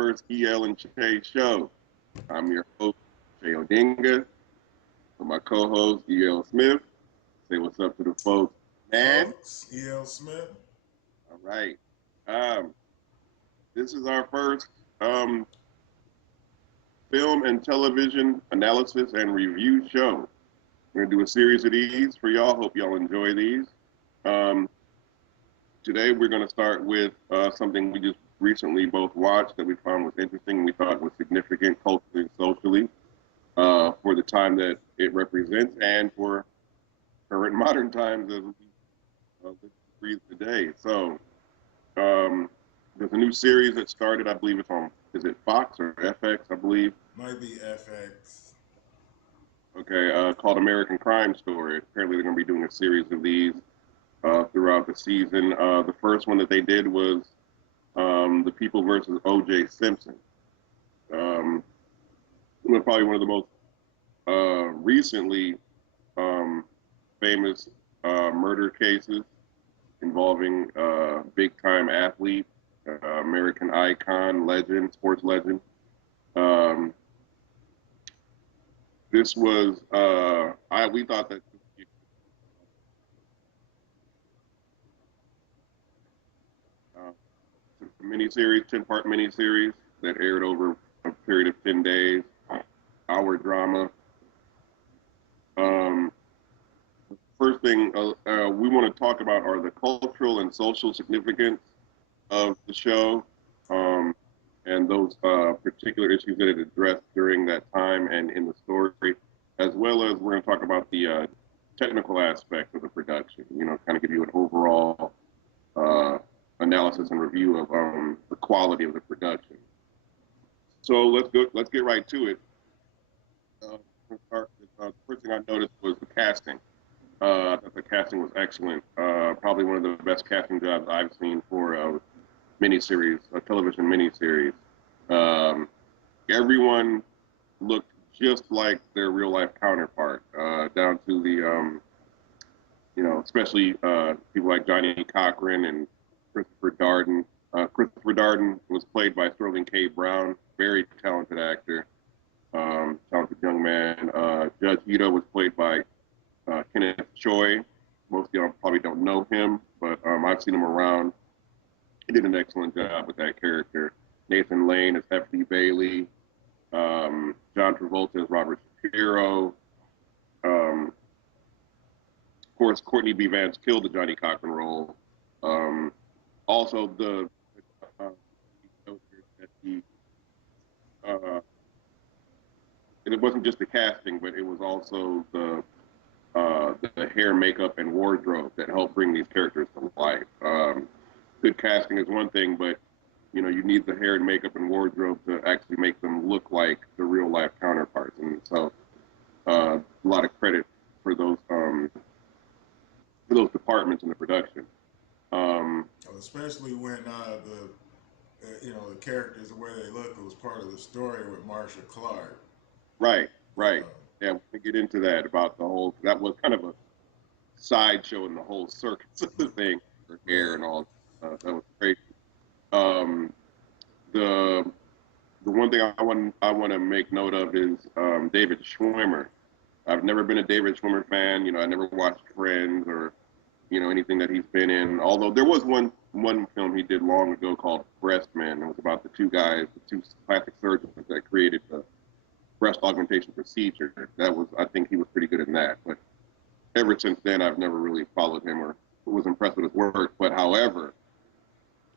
first E.L.and Che show. I'm your host, Che Odinga, with my co-host, E.L. Smith. Say what's up to the folks, man. Folks, E.L. Smith. All right. Um, this is our first um, film and television analysis and review show. We're going to do a series of these for y'all. Hope y'all enjoy these. Um, Today, we're going to start with something we just recently both watched that we found was interesting. We thought was significant culturally and socially for the time that it represents and for current modern times as we breathe today. So, there's a new series that started. I believe it's on. Is it Fox or FX? I believe. Might be FX. Okay, called American Crime Story. Apparently, they're going to be doing a series of these throughout the season. The first one that they did was The People versus O.J. Simpson. Um, Probably one of the most recently famous murder cases involving big-time athlete, American icon, legend, sports legend. Um, this was we thought that uh, it's a miniseries, 10-part miniseries that aired over a period of 10 days, hour drama. Um, First thing we want to talk about are the cultural and social significance of the show, um, and those particular issues that it addressed during that time and in the story, as well as we're going to talk about the technical aspect of the production. You know, kind of give you an overall uh, analysis and review of the quality of the production. So let's go. Let's get right to it. The first thing I noticed was the casting. I thought the casting was excellent. Probably one of the best casting jobs I've seen for a miniseries, a television miniseries. Um, Everyone looked just like their real life counterpart, down to the, especially people like Johnny Cochran and Christopher Darden. Christopher Darden was played by Sterling K. Brown, very talented actor, talented young man. Judge Ito was played by Kenneth Choi. Most of y'all probably don't know him, but I've seen him around. He did an excellent job with that character. Nathan Lane as F.D. Bailey. John Travolta as Robert Shapiro. Of course, Courtney B. Vance killed the Johnny Cochran role. Also, uh, that uh, it wasn't just the casting, but it was also the hair, makeup, and wardrobe that helped bring these characters to life. Good casting is one thing, but you need the hair and makeup and wardrobe to actually make them look like the real life counterparts. And so, a lot of credit for those departments in the production. Um, Especially when the characters the way they look was part of the story with Marsha Clark. right, right. Uh, Yeah, we can get into that about the whole. That was kind of a sideshow in the whole circus of the thing, her hair right. and all. That was great. Um, the the one thing I want to make note of is David Schwimmer. I've never been a David Schwimmer fan. I never watched Friends or anything that he's been in. Although there was one film he did long ago called Breast Man. It was about the two guys, the two plastic surgeons that created the breast augmentation procedure. That was, I think, he was pretty good in that. But ever since then, I've never really followed him or was impressed with his work. But however,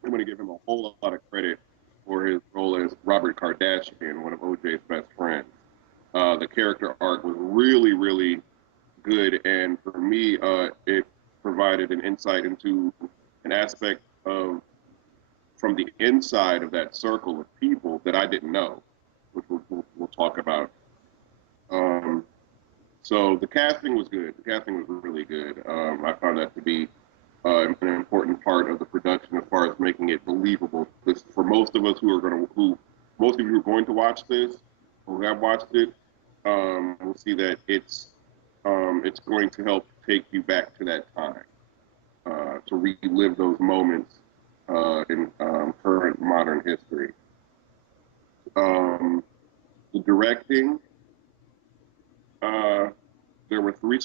I'm going to give him a whole lot of credit for his role as Robert Kardashian, one of OJ's best friends. The character arc was really, really good, and for me, it provided an insight into an aspect of from the inside of that circle of people that I didn't know, which we'll talk about. Um, so the casting was good. The casting was really good. I found that to be an important part of the production as far as making it believable. Because for most of us most of you who are going to watch this, who have watched it, will see that it's going to help take you back to that time, to relive those moments in current modern history. The directing, uh, there were three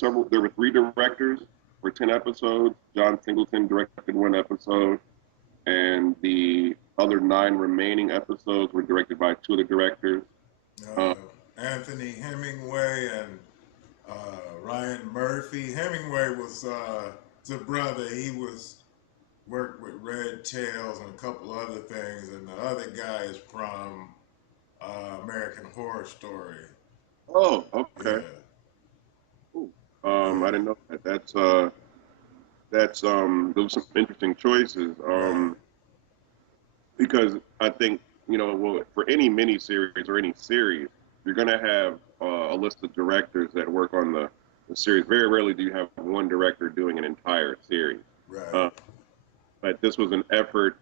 directors for 10 episodes. John Singleton directed one episode, and the other nine remaining episodes were directed by two of the directors. Uh, Anthony Hemingway and Ryan Murphy. Hemingway was the brother. He was worked with Red Tails and a couple other things, and the other guy is from American Horror Story. oh, Yeah, okay. Cool. I yeah, didn't know that. Those are some interesting choices. right, Because I think, well, for any miniseries or any series, you're going to have a list of directors that work on the series. Very rarely do you have one director doing an entire series. right, Uh, but this was an effort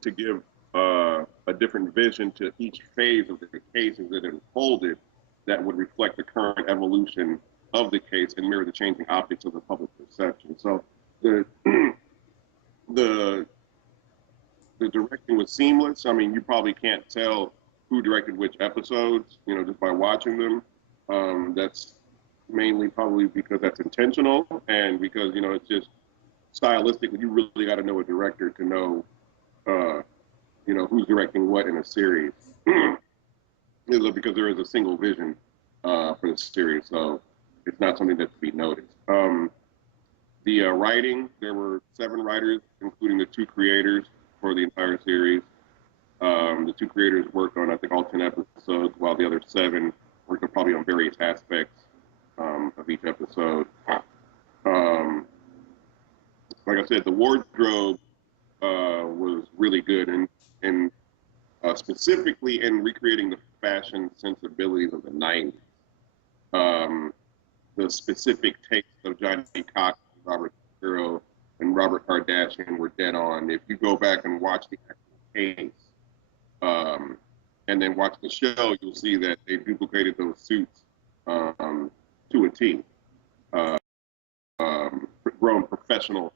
to give a different vision to each phase of the case as it unfolded that would reflect the current evolution of the case and mirror the changing optics of the public perception. So the the the directing was seamless. I mean, you probably can't tell who directed which episodes, just by watching them. That's mainly probably because that's intentional and because, it's just stylistically, you really got to know a director to know, uh, who's directing what in a series. Because there is a single vision for the series, so it's not something that's to be noticed. The writing, there were seven writers, including the two creators for the entire series. The two creators worked on, I think, all 10 episodes, while the other seven worked on probably on various aspects of each episode. Um, like I said, the wardrobe was really good, and specifically in recreating the fashion sensibilities of the 90s. Um, the specific takes of Johnny Cochran, Robert De Niro, and Robert Kardashian were dead on. If you go back and watch the actual case, um, and then watch the show, you'll see that they duplicated those suits um, to a T. Uh, Grown professional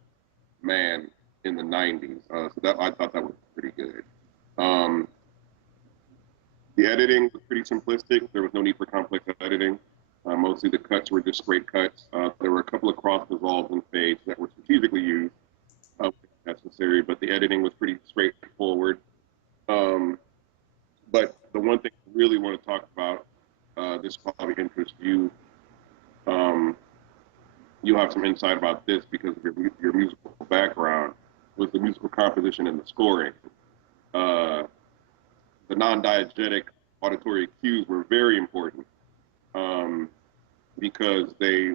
man in the 90s. So that I thought that was pretty good. Um, the editing was pretty simplistic. There was no need for complex editing. Mostly the cuts were just straight cuts. There were a couple of cross dissolves and fades that were strategically used, necessary, but the editing was pretty straightforward. Um, but the one thing I really want to talk about, this probably interests you. Um, you'll have some insight about this because of your musical background, was the musical composition and the scoring. Uh, the non-diegetic auditory cues were very important um, because they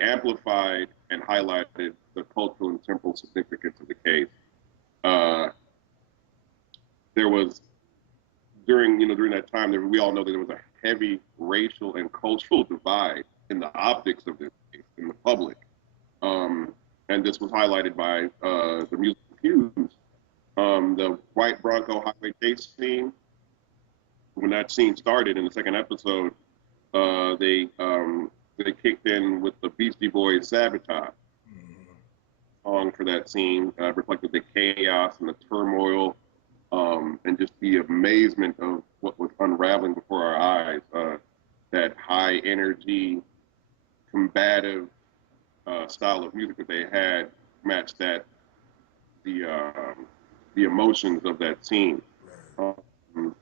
amplified and highlighted the cultural and temporal significance of the case. Uh, there was during that time, we all know that there was a heavy racial and cultural divide in the optics of this case in the public, um, and this was highlighted by the musical cues. The white Bronco highway chase scene, when that scene started in the second episode, they kicked in with the Beastie Boys "Sabotage" mm-hmm. song for that scene, reflected the chaos and the turmoil, and just the amazement of what was unraveling before our eyes. That high energy, combative style of music that they had matched the um, the emotions of that scene. Right. Um,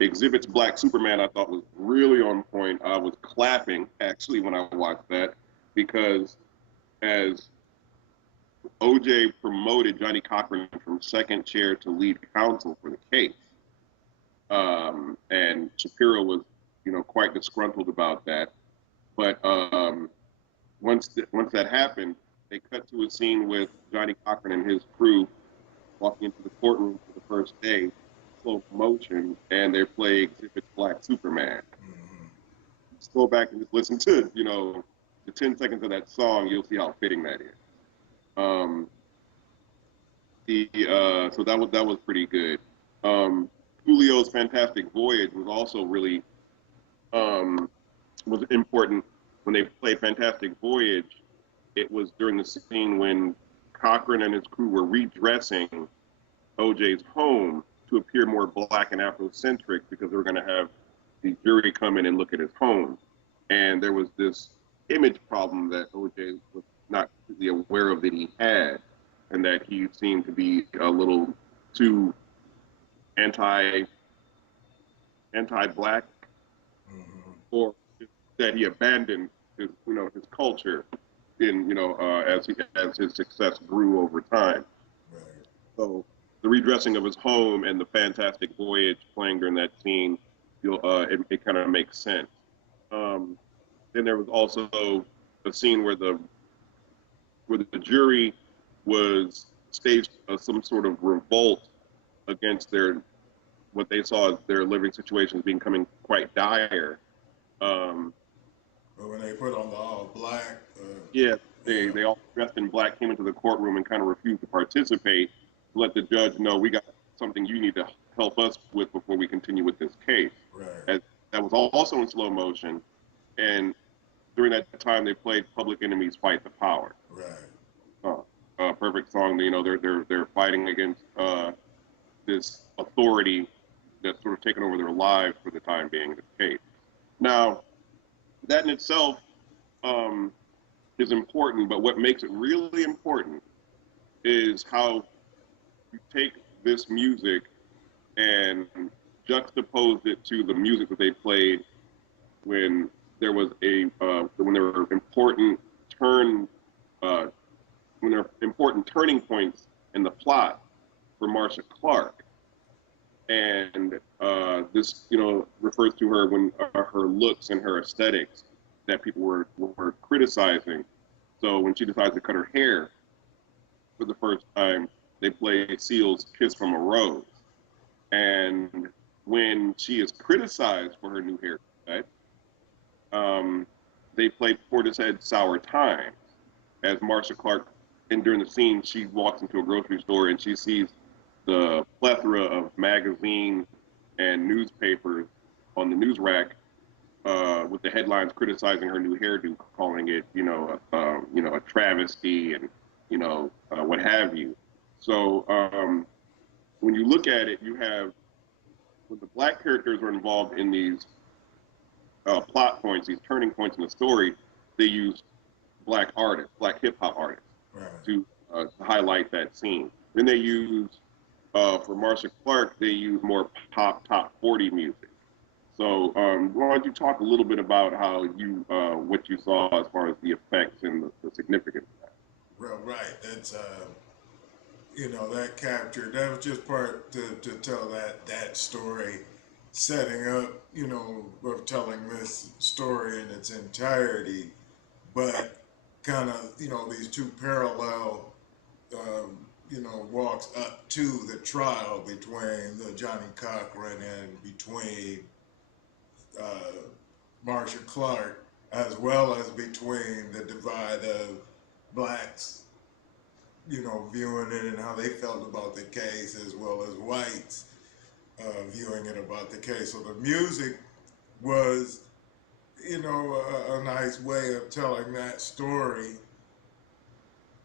Exhibit's Black Superman, I thought, was really on point. I was clapping actually when I watched that because as OJ promoted Johnny Cochran from second chair to lead counsel for the case, and Shapiro was, quite disgruntled about that. But once that happened, they cut to a scene with Johnny Cochran and his crew walking into the courtroom for the first day, slow motion, and they play Exhibit's Black Superman. Mm-hmm. Just go back and just listen to, the 10 seconds of that song, you'll see how fitting that is. Um, so that was pretty good. Julio's Fantastic Voyage was also really was important when they played Fantastic Voyage. It was during the scene when Cochran and his crew were redressing OJ's home to appear more black and Afrocentric because they were going to have the jury come in and look at his home. And there was this image problem that OJ was not completely aware of that he had, and that he seemed to be a little too anti anti-black, Mm-hmm. or that he abandoned his his culture in as his success grew over time. Right. So the redressing of his home and the fantastic voyage playing during that scene, it kind of makes sense. Um, then there was also a scene where the jury was staged some sort of revolt against their what they saw as their living situations becoming quite dire. Um, But when they put on the all black, yeah, yeah, they all dressed in black came into the courtroom and kind of refused to participate to let the judge know we got something you need to help us with before we continue with this case. right, As, that was also in slow motion, and during that time they played Public Enemy's "Fight the Power." right, Uh, Perfect song. They're fighting against this authority that's sort of taken over their lives for the time being. The case. Now that in itself um, is important, but what makes it really important is how you take this music and juxtaposed it to the music that they played when there were important turn uh, when there were important turning points in the plot for Marcia Clark, and this refers to her when her looks and her aesthetics that people were criticizing. So when she decides to cut her hair for the first time, they play Seal's "Kiss from a Rose," and when she is criticized for her new haircut, um, they play Portishead's "Sour Times" as Marcia Clark. And during the scene, she walks into a grocery store and she sees the plethora of magazines and newspapers on the news rack with the headlines criticizing her new hairdo, calling it, a travesty and, what have you. So when you look at it, you have when the black characters are involved in these plot points, these turning points in the story, they use black artists, black hip hop artists, right. to highlight that scene. Then they use for Marcia Clark, they use more pop top 40 music. So why don't you talk a little bit about how you what you saw as far as the effects and the significance of that? Well, right. That's that captured. That was just part to tell that story, setting up, of telling this story in its entirety, but kind of, these two parallel, walks up to the trial between the Johnny Cochran and between uh, Marcia Clark, as well as between the divide of blacks, viewing it and how they felt about the case, as well as whites viewing it about the case. So the music was, a nice way of telling that story,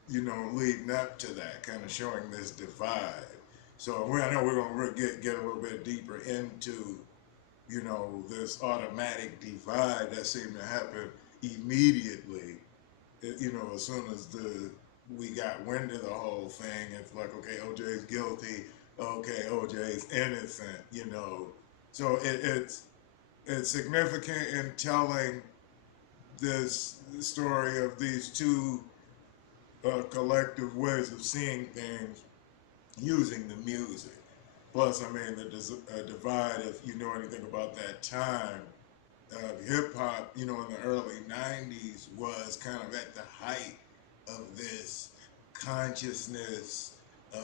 leading up to that, kind of showing this divide. So I know we're going to get a little bit deeper into, this automatic divide that seemed to happen immediately. As soon as we got wind of the whole thing, it's like, okay, OJ's guilty, okay, OJ's innocent, So it's significant in telling this story of these two collective ways of seeing things using the music. Plus, I mean, the divide, if you know anything about that time, hip hop, in the early 90s was kind of at the height of this consciousness, uh,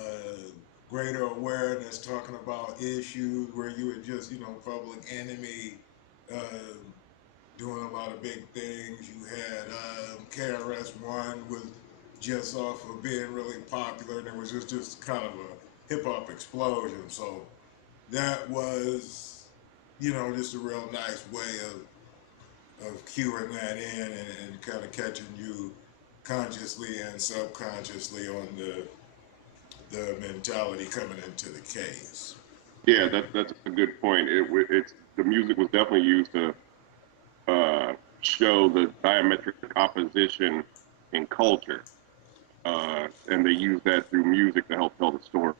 greater awareness, talking about issues where you would just, Public Enemy, uh, doing a lot of big things. You had KRS-One was just off of being really popular, and it was just kind of a hip hop explosion. So that was, just a real nice way of cueing that in and kind of catching you consciously and subconsciously on the mentality coming into the case. Yeah, that's a good point. It's the music was definitely used to show the diametric opposition in culture, and they use that through music to help tell the story.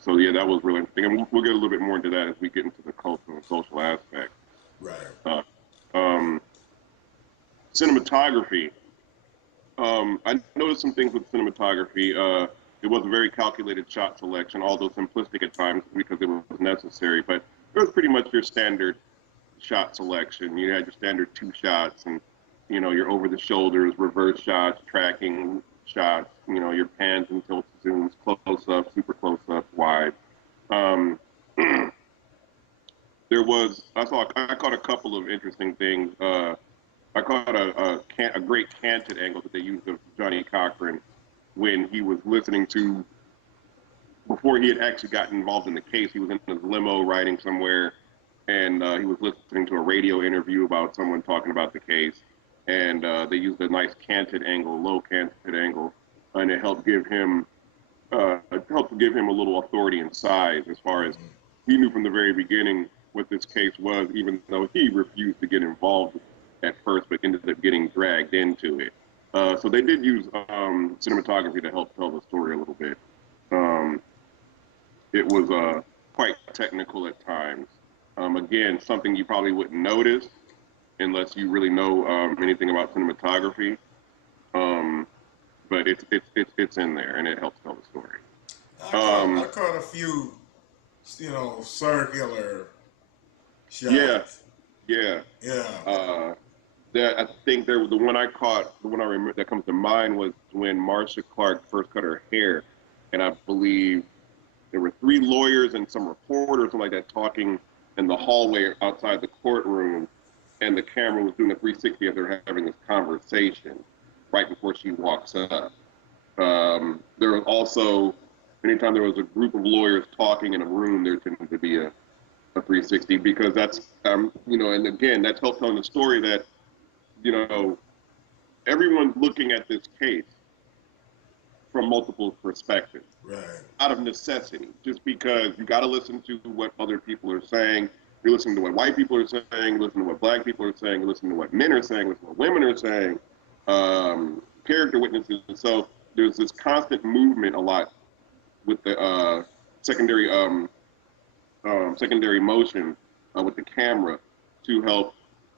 So yeah, that was really interesting, and we'll get a little bit more into that as we get into the cultural and social aspect. Right. Uh, um, Cinematography. I noticed some things with cinematography. It was a very calculated shot selection, although simplistic at times because it was necessary. But it was pretty much your standard shot selection. You had your standard two shots, and your over the shoulders, reverse shots, tracking shots. Your pans and tilts, zooms, close up, super close up, wide. Um, I caught a couple of interesting things. I caught a great canted angle that they used of Johnny Cochran when he was listening to, before he had actually gotten involved in the case. He was in his limo riding somewhere, and he was listening to a radio interview about someone talking about the case, and they used a nice canted angle, low canted angle, and it helped give him a little authority and size, as far as he knew from the very beginning what this case was, even though he refused to get involved at first, but ended up getting dragged into it. So they did use cinematography to help tell the story a little bit. Um, it was quite technical at times. Again, something you probably wouldn't notice unless you really know anything about cinematography. Um, but it's in there, and it helps tell the story. I Um, caught a few, circular yeah, shots. yeah. Yeah. Uh, that I think there was the one I caught, the one I remember that comes to mind was when Marcia Clark first cut her hair, and I believe there were three lawyers and some reporters, something like that, talking in the hallway outside the courtroom, and the camera was doing a 360 as they're having this conversation right before she walks up. There was also, anytime there was a group of lawyers talking in a room, there tended to be a 360, because that's, and again, that's helped telling the story that, you know, everyone's looking at this case from multiple perspectives Right. out of necessity, just because you got to listen to what other people are saying. You're listening to what white people are saying, listen to what black people are saying, listen to what men are saying, listen to what women are saying, character witnesses. So there's this constant movement a lot with the secondary secondary motion with the camera to help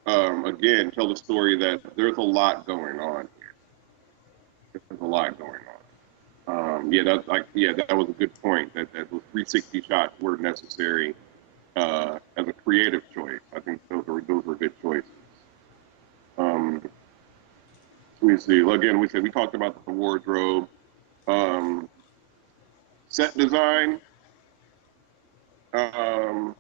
again tell the story that there's a lot going on here. There's a lot going on. That was a good point. That those 360 shots were necessary as a creative choice. I think those were good choices. Um, let me see. Again, we talked about the wardrobe, um, set design. Um,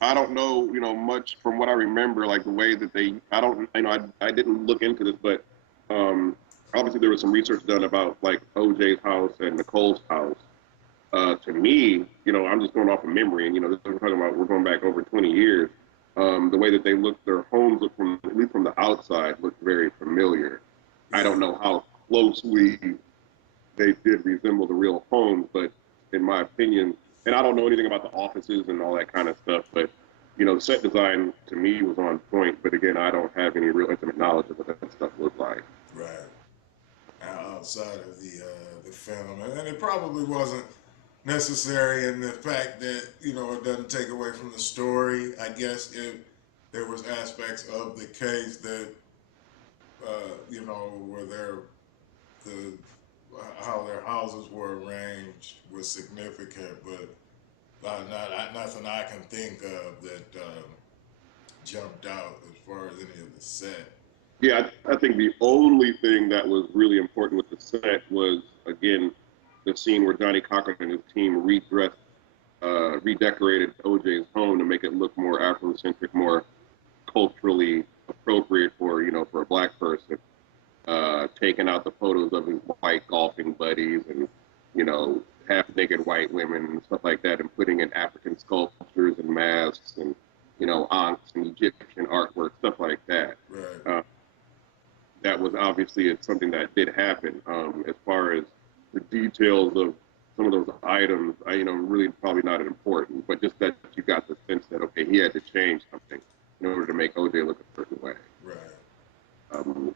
I don't know, much from what I remember, like the way that they. I don't, I didn't look into this, but um, obviously there was some research done about like OJ's house and Nicole's house. To me, I'm just going off of memory, and we're going back over 20 years. The way that they look, their homes look from, at least from the outside, look very familiar. I Yeah. don't know how closely they did resemble the real homes, but in my opinion, and I don't know anything about the offices and all that kind of stuff, but the set design to me was on point. But again, I don't have any real intimate knowledge of what that stuff looked like. Right. Outside of the film, and it probably wasn't necessary in the fact that it doesn't take away from the story. I guess if there was aspects of the case that where the how their houses were arranged was significant, but nothing I can think of that jumped out as far as any of the set. Yeah, I think the only thing that was really important with the set was, again, the scene where Johnny Cochran and his team redecorated OJ's home to make it look more Afrocentric, more culturally appropriate for a black person. Taking out the photos of his white golfing buddies and half naked white women and stuff like that, and putting in African sculptures and masks and aunts and Egyptian artwork, stuff like that. Right. Uh, that was obviously it's something that did happen. As far as the details of some of those items, really probably not important, but just that you got the sense that okay, he had to change something in order to make OJ look a certain way. Right. Um,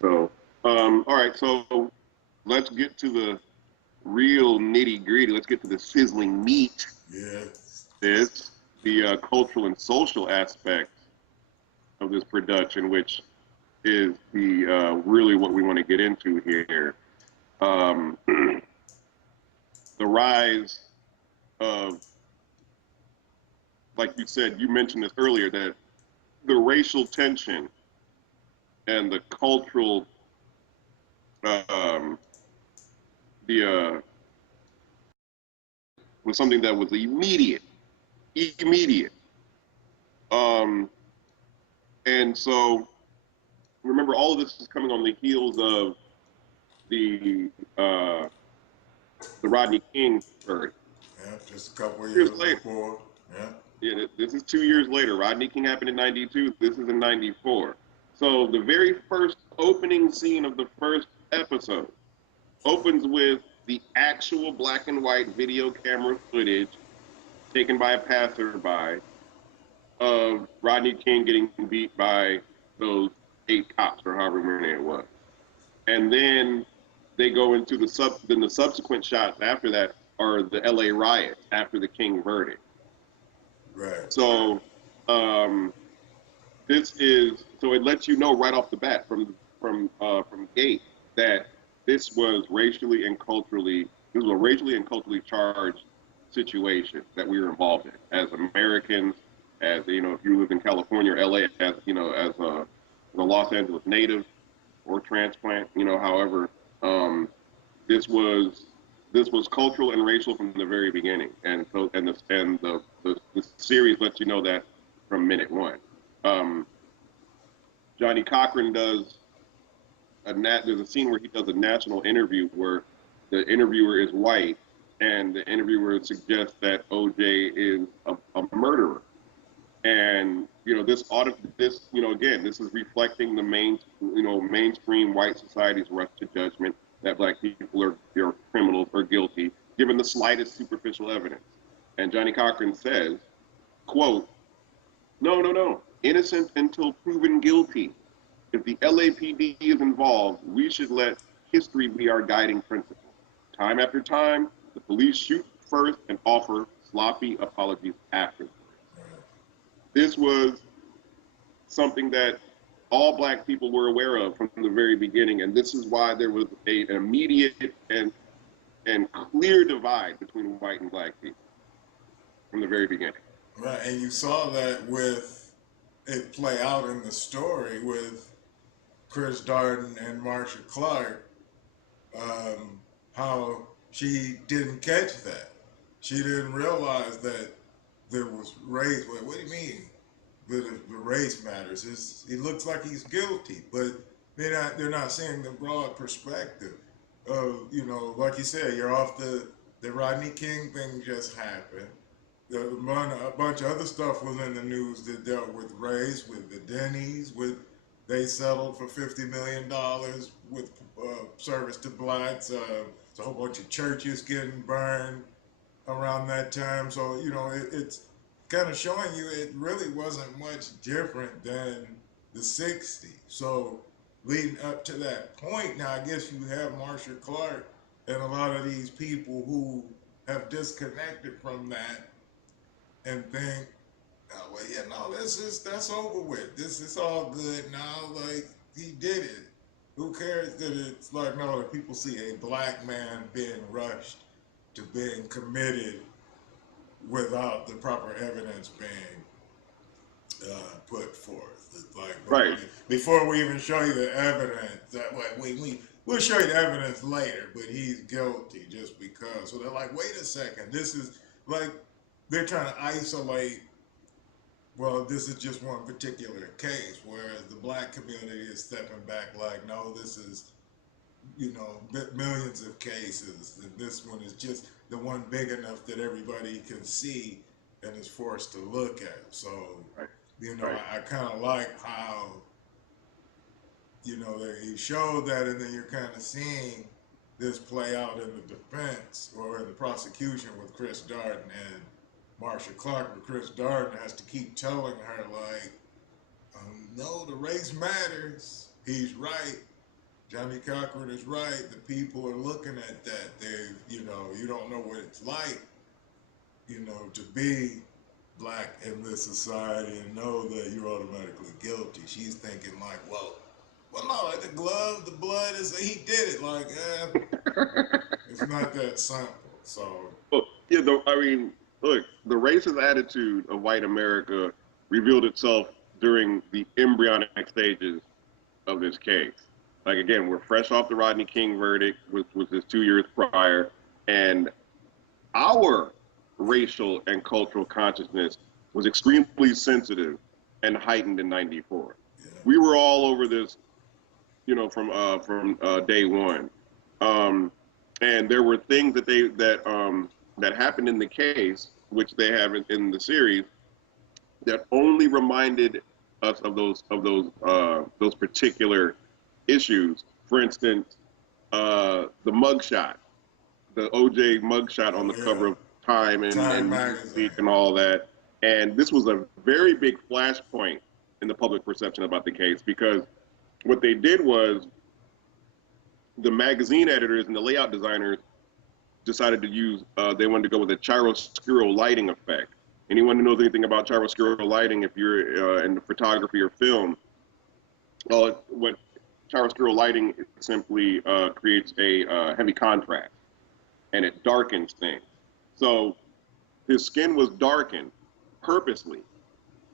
so, all right, so let's get to the real nitty gritty. Let's get to the sizzling meat. Yeah. This the cultural and social aspects of this production, which is the really what we want to get into here. The rise of, like you said, you mentioned this earlier, that the racial tension and the cultural, um, the was something that was immediate. Um, and so remember, all of this is coming on the heels of the uh, the Rodney King verdict. Yeah. Just a couple of Years years later, before. Yeah. yeah, this is 2 years later. Rodney King happened in '92. This is in '94. So the very first opening scene of the first episode opens with the actual black and white video camera footage taken by a passerby of Rodney King getting beat by those 8 cops or however many it was. And then they go into the subsequent shots after that are the LA riots after the King verdict. Right. So um, so it lets you know right off the bat from gate that this was a racially and culturally charged situation that we were involved in as Americans, as if you lived in California or LA, as a Los Angeles native or transplant, however, um, this was this was cultural and racial from the very beginning, and the series lets you know that from minute one. Um, Johnny Cochran there's a scene where he does a national interview where the interviewer is white, and the interviewer suggests that OJ is a murderer. And again, this is reflecting the mainstream white society's rush to judgment that black people are criminals or guilty, given the slightest superficial evidence. And Johnny Cochran says, "quote No, no, no, innocent until proven guilty. If the LAPD is involved, we should let history be our guiding principle. Time after time, the police shoot first and offer sloppy apologies afterwards." This was something that all black people were aware of from the very beginning, and this is why there was an immediate and clear divide between white and black people from the very beginning. Right. And you saw that with it play out in the story with Chris Darden and Marsha Clark, how she didn't catch that. She didn't realize that there was race. What do you mean? The race matters. He looks like he's guilty, but they're not seeing the broad perspective of, like you said, you're off the Rodney King thing just happened. A bunch of other stuff was in the news that dealt with race, with the Denny's, with they settled for $50 million with service to blacks. It's a whole bunch of churches getting burned around that time. So it's kind of showing you it really wasn't much different than the '60s. So leading up to that point, now I guess you have Marsha Clark and a lot of these people who have disconnected from that and think, oh, well, yeah, no, that's over with. This is all good now. Like he did it. Who cares that it's like no? That people see a black man being rushed to being committed without the proper evidence being put forth. It's like, but Right. before we even show you the evidence, that way we'll show you the evidence later. But he's guilty just because. So they're like, wait a second, this is like they're trying to isolate. Well, this is just one particular case, whereas the black community is stepping back, like, no, this is millions of cases, and this one is just the one big enough that everybody can see and is forced to look at. So, Right. Right. I kind of like how, he showed that, and then you're kind of seeing this play out in the defense or in the prosecution with Chris Darden and Marsha Clark, where Chris Darden has to keep telling her, like, no, the race matters. He's right. Johnny Cochran is right. The people are looking at that. You don't know what it's like, to be black in this society and know that you're automatically guilty. She's thinking like, well, no, like the blood is, he did it. Like, it's not that simple. So, Well, yeah, I mean, look, the racist attitude of white America revealed itself during the embryonic stages of this case. Like again, we're fresh off the Rodney King verdict, which was just 2 years prior, and our racial and cultural consciousness was extremely sensitive and heightened in '94. yeah, We were all over this, from day one, um, and there were things that happened in the case, which they have in the series, that only reminded us of those particular issues. For instance, the mugshot, the OJ mugshot on oh the yeah, cover of Time Time and magazine. Newsweek and all that. And this was a very big flashpoint in the public perception about the case, because what they did was the magazine editors and the layout designers decided to use, they wanted to go with a chiaroscuro lighting effect. Anyone who knows anything about chiaroscuro lighting, if you're in photography or film, what chiaroscuro lighting simply creates a heavy contrast, and it darkens things. So his skin was darkened purposely,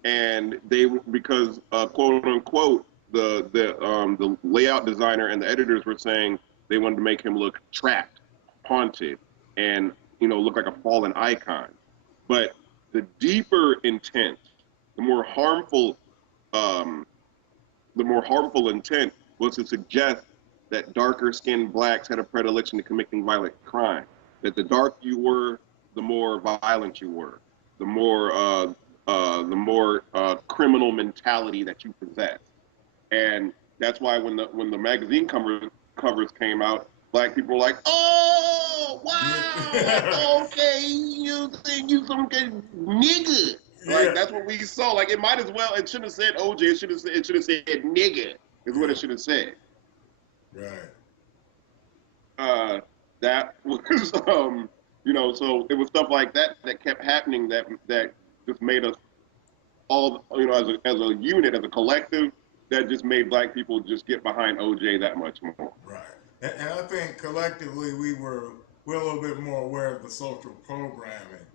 and they, because quote unquote, the layout designer and the editors were saying they wanted to make him look trapped, haunted, and look like a fallen icon. But the deeper intent, the more harmful, um, the more harmful intent was to suggest that darker skinned blacks had a predilection to committing violent crime. That the darker you were, the more violent you were, the more criminal mentality that you possess. And that's why when the magazine covers came out, black people were like, "Oh, Yeah, wow, okay, you think you some good nigga." yeah, Like that's what we saw. Like it might as well. It should have said OJ. It should have said nigga. Is what yeah, it should have said. right. That was So it was stuff like that that kept happening, that just made us all, as a unit, as a collective, that just made black people just get behind OJ that much more. Right. And I think collectively we're a little bit more aware of the social programming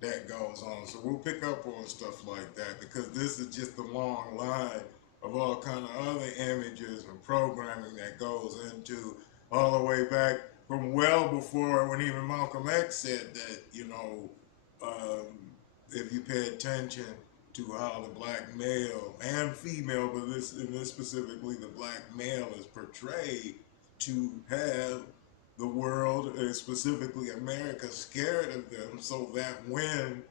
that goes on. So we'll pick up on stuff like that because this is just a long line of all kind of other images and programming that goes into all the way back from well before when even Malcolm X said that, um, if you pay attention to how the black male and female, but in this specifically the black male is portrayed to have the world, specifically America, scared of them, so that when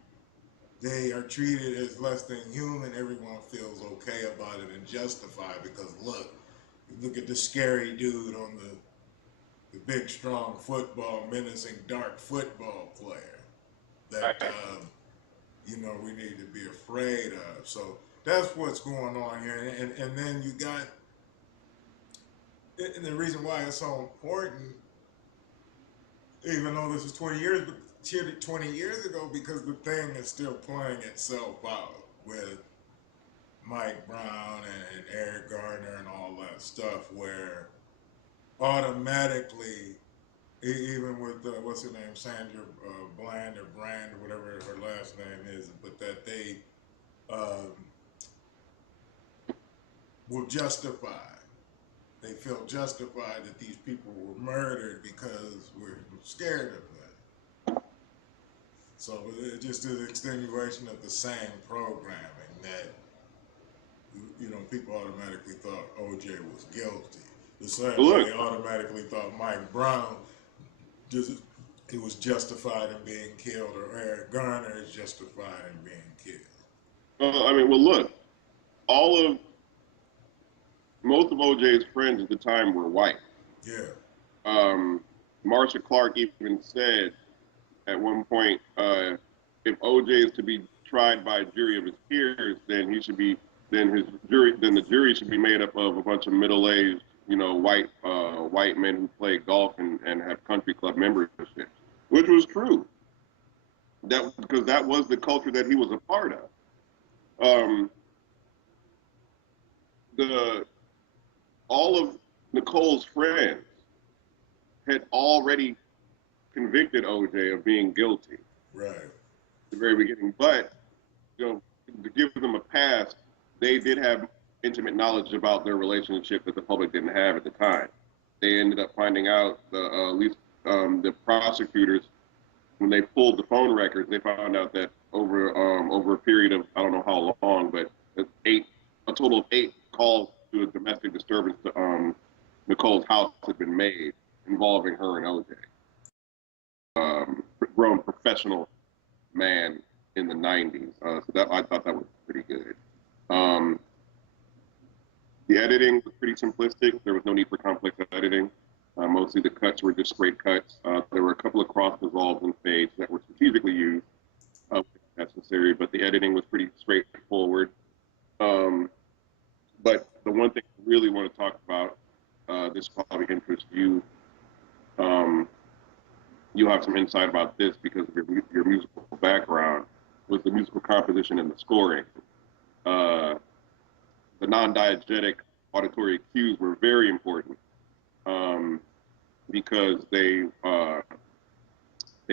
they are treated as less than human, everyone feels okay about it and justified because look at the scary dude on the big strong football menacing dark football player that we need to be afraid of. So that's what's going on here. And then you got, and the reason why it's so important, even though this is 20 years, but 20 years ago, because the thing is still playing itself out with Mike Brown and Eric Garner and all that stuff, where automatically, even with what's her name, Sandra Bland or Brand or whatever her last name is, but that they um, will justify. They feel justified that these people were murdered because we're scared of them. So it just is an extenuation of the same programming that people automatically thought OJ was guilty. The same way Look, they automatically thought Mike Brown just he was justified in being killed, or Eric Garner is justified in being killed. look, all of most of OJ's friends at the time were white. Yeah, Um, Marsha Clark even said at one point, if OJ is to be tried by a jury of his peers, then he should be then the jury should be made up of a bunch of middle-aged, white men who play golf and have country club memberships, which was true. That because that was the culture that he was a part of. Um, the all of Nicole's friends had already convicted OJ of being guilty at Right. the very beginning, but to give them a pass, they did have intimate knowledge about their relationship that the public didn't have at the time. They ended up finding out, at least the prosecutors, when they pulled the phone records, they found out that over a period of I don't know how long, but a total of 8 calls to a domestic disturbance to Nicole's house had been made involving her and OJ. Grown professional man in the 90s. So that I thought that was pretty good. Um, the editing was pretty simplistic. There was no need for complex editing. Mostly the cuts were just straight cuts. There were a couple of cross dissolves and fades that were strategically used, necessary, but the editing was pretty straightforward. Um, but the one thing I really want to talk about, this probably interests you. Um, you'll have some insight about this because of your musical background, was the musical composition and the scoring. Uh, the non-diegetic auditory cues were very important um, because they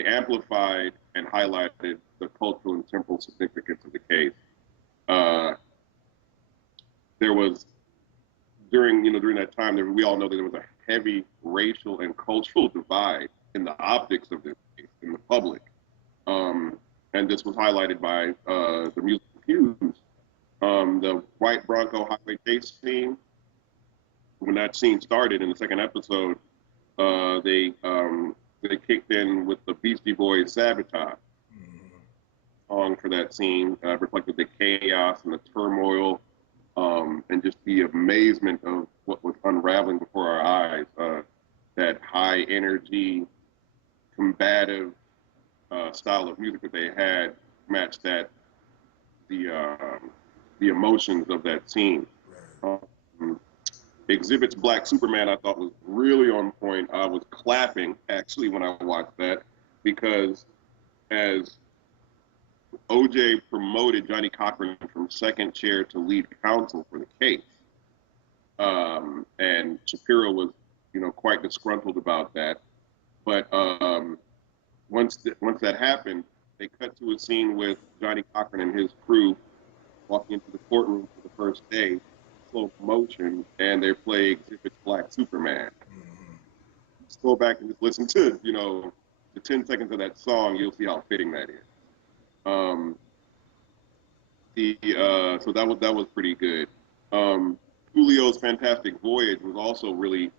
amplified and highlighted the cultural and temporal significance of the case. Uh, there was during that time, we all know that there was a heavy racial and cultural divide in the optics of this case in the public, um, and this was highlighted by the musical cues. The white Bronco highway chase scene, when that scene started in the second episode, they kicked in with the Beastie Boys "Sabotage" song for that scene, reflected the chaos and the turmoil, and just the amazement of what was unraveling before our eyes. That high energy, combative style of music that they had matched the the emotions of that scene. Um, Exhibit's Black Superman, I thought was really on point. I was clapping actually when I watched that because as OJ promoted Johnny Cochran from second chair to lead counsel for the case, and Shapiro was, quite disgruntled about that. But once that happened, they cut to a scene with Johnny Cochran and his crew walking into the courtroom for the first day, slow motion, and they play Exhibit's Black Superman. Just go back and just listen to, the 10 seconds of that song, you'll see how fitting that is. Um, so that was pretty good. Julio's Fantastic Voyage was also really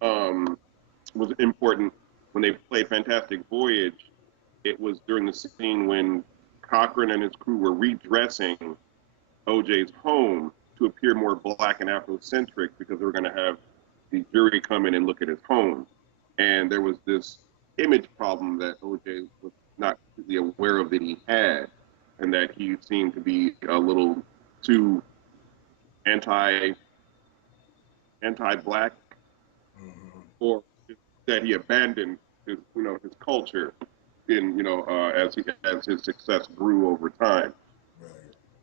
was important when they played Fantastic Voyage. It was during the scene when Cochran and his crew were redressing OJ's home to appear more black and Afrocentric because they were going to have the jury come in and look at his home. And there was this image problem that OJ was not completely aware of that he had, and that he seemed to be a little too anti anti-black, or that he abandoned his culture in as his success grew over time. Right.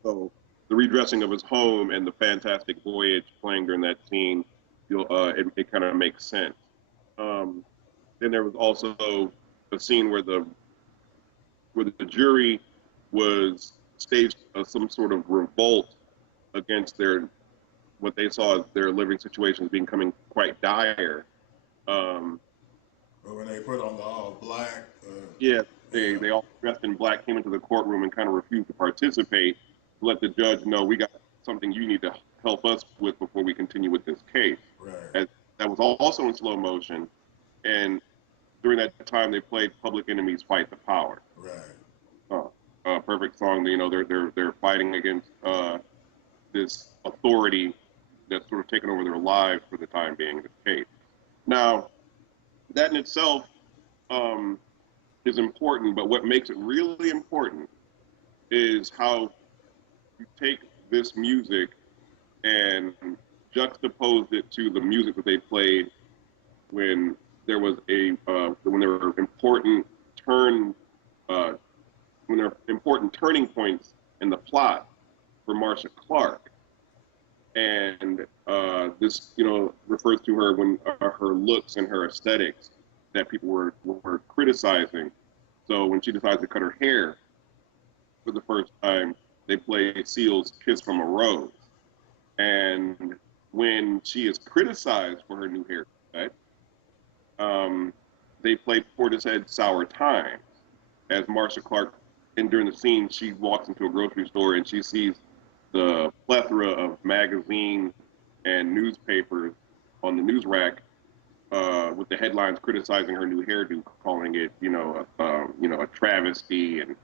So the redressing of his home and the Fantastic Voyage playing during that scene, it kind of makes sense. Um, then there was also a scene where the jury was staged some sort of revolt against what they saw as their living situations becoming quite dire. Um, But when they put on the all black, yeah, they yeah, they all dressed in black came into the courtroom and kind of refused to participate. To let the judge know we got something you need to help us with before we continue with this case. right, And that was also in slow motion. And during that time, they played Public Enemy's "Fight the Power." right, Perfect song. They're fighting against this authority that's sort of taken over their lives for the time being in this case. Now, that in itself um, is important. But what makes it really important is how you take this music and juxtaposed it to the music that they played when there was a when there were important turn uh, when there are important turning points in the plot for Marcia Clark, and this refers to her when her looks and her aesthetics that people were criticizing. So when she decides to cut her hair for the first time, they play Seal's "Kiss from a Rose," and when she is criticized for her new haircut, um, they play Portishead "Sour Times" as Marcia Clark. And during the scene, she walks into a grocery store and she sees the plethora of magazines and newspapers on the news rack with the headlines criticizing her new hairdo, calling it, a travesty and,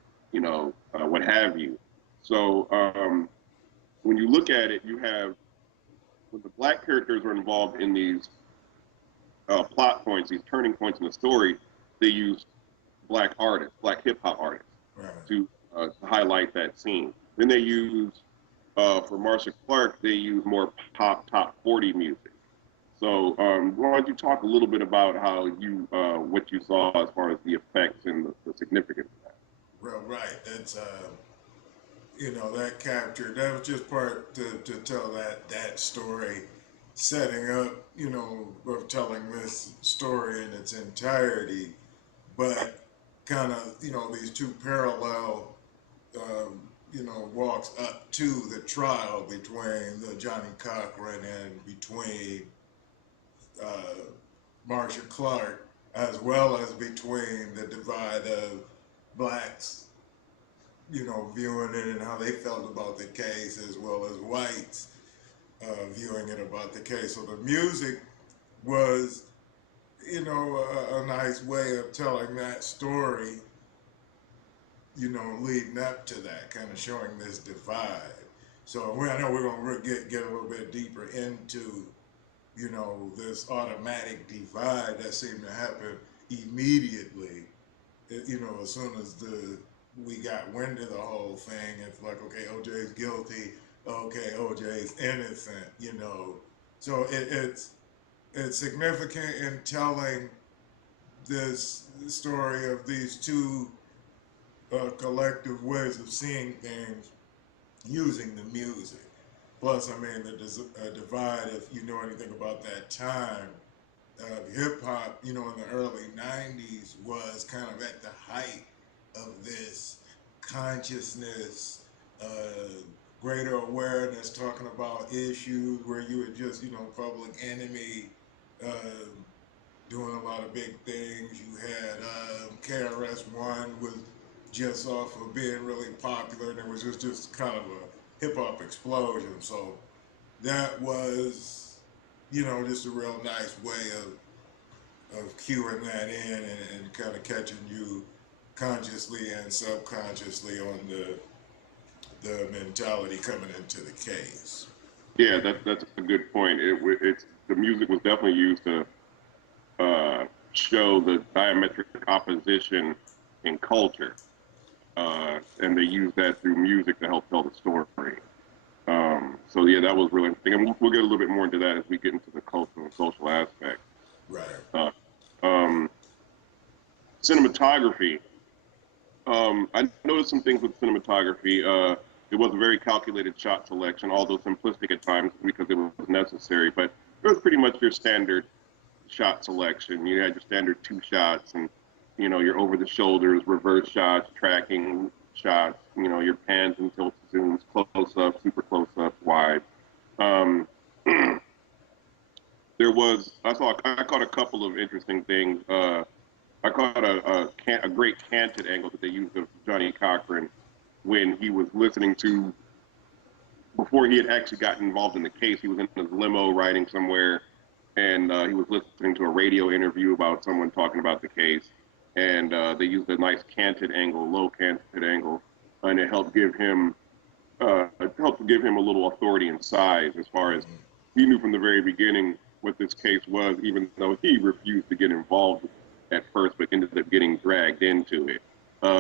what have you. So when you look at it, you have when the black characters are involved in these plot points, these turning points in the story, they use black artists, black hip hop artists, Right. to highlight that scene. Then they use for Marcia Clark, they use more pop top 40 music. So why don't you talk a little bit about how you what you saw as far as the effects and the significance of that? Well, right. That's that captured. That was just part to tell that story, setting up, of telling this story in its entirety, but kind of, these two parallel, walks up to the trial between the Johnny Cochran and between uh, Marcia Clark, as well as between the divide of blacks, viewing it and how they felt about the case, as well as whites viewing it about the case. So the music was, a nice way of telling that story, leading up to that, kind of showing this divide. So I know we're going to get a little bit deeper into, this automatic divide that seemed to happen immediately. As soon as we got wind of the whole thing, it's like, okay, OJ's guilty, okay, OJ's innocent, So it's significant in telling this story of these two collective ways of seeing things using the music. Plus, I mean, the divide, if you know anything about that time, hip hop, in the early 90s was kind of at the height of this consciousness, uh, greater awareness, talking about issues where you were just, Public Enemy, uh, doing a lot of big things. You had KRS-One was just off of being really popular, and it was just kind of a hip hop explosion. So that was, just a real nice way of cueing that in and kind of catching you consciously and subconsciously on the mentality coming into the case. Yeah, that's a good point. It's the music was definitely used to show the diametric opposition in culture, and they use that through music to help tell the story. So yeah, that was really interesting, and we'll get a little bit more into that as we get into the cultural and social aspect. Right. Uh, um, Cinematography. I noticed some things with cinematography. It was a very calculated shot selection, although simplistic at times because it was necessary. But it was pretty much your standard shot selection. You had your standard two shots, and your over the shoulders, reverse shots, tracking shots. Your pans and tilt zooms, close up, super close up, wide. Um, I caught a couple of interesting things. I caught a great canted angle that they used of Johnny Cochran when he was listening to before he had actually gotten involved in the case. He was in his limo riding somewhere, and he was listening to a radio interview about someone talking about the case, and they used a nice canted angle, low canted angle, and it helped give him a little authority and size as far as he knew from the very beginning what this case was, even though he refused to get involved at first, but ended up getting dragged into it.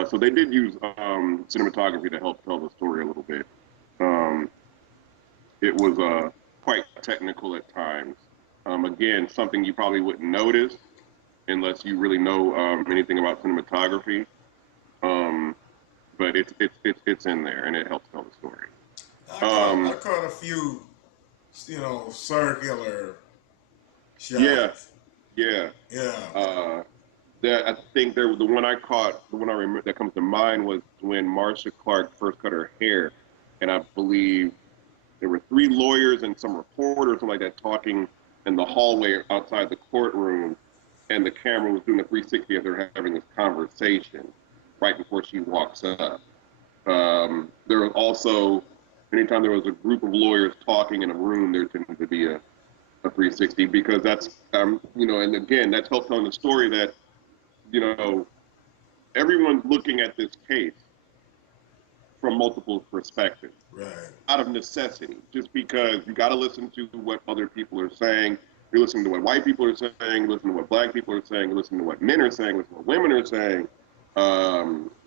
So they did use cinematography to help tell the story a little bit. Um, it was quite technical at times. Again, something you probably wouldn't notice unless you really know anything about cinematography. Um, but it's in there and it helps tell the story. I caught a few, circular Yeah, shots. yeah. Yeah. Uh, that I think there the one I caught, the one I remember that comes to mind was when Marcia Clark first cut her hair, and I believe there were three lawyers and some reporters, something like that, talking in the hallway outside the courtroom, and the camera was doing a 360 as they're having this conversation right before she walks up. There was also, anytime there was a group of lawyers talking in a room, there tended to be a 360 because that's, and again, that's helped telling the story that, you know, everyone's looking at this case from multiple perspectives Right. out of necessity, just because you got to listen to what other people are saying. You're listening to what white people are saying, listen to what black people are saying, listen to what men are saying, listen to what women are saying,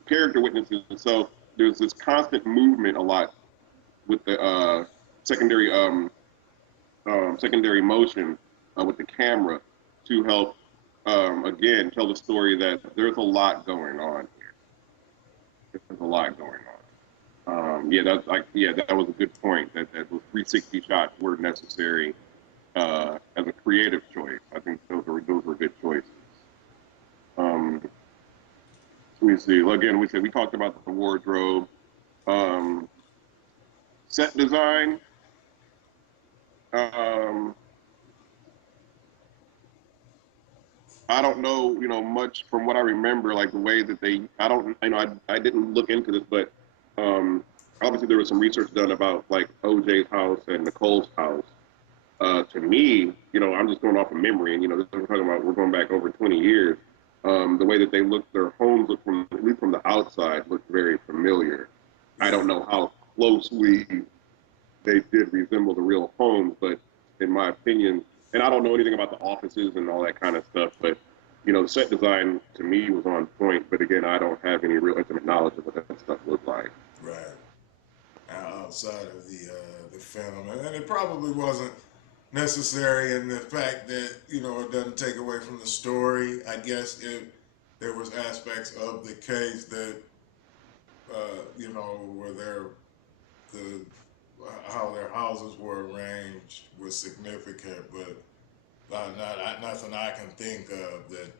character witnesses. So there's this constant movement a lot with the secondary secondary motion with the camera to help again tell the story that there's a lot going on here. There's a lot going on. That was a good point. That those 360 shots were necessary as a creative choice. I think those were good choices. Um, let me see. Again, we talked about the wardrobe, um, set design. Um, I don't know, much from what I remember, like the way that they. I don't, I didn't look into this, but um, obviously there was some research done about like OJ's house and Nicole's house. To me, I'm just going off of memory, and we're going back over 20 years. The way that they look, their homes look from at least from the outside looked very familiar. I Yeah. don't know how closely they did resemble the real homes, but in my opinion, and I don't know anything about the offices and all that kind of stuff, but the set design to me was on point. But again, I don't have any real intimate knowledge of what that stuff looked like. Right. Outside of the film, and it probably wasn't necessary in the fact that it doesn't take away from the story. I guess if there was aspects of the case that where the how their houses were arranged was significant, but nothing I can think of that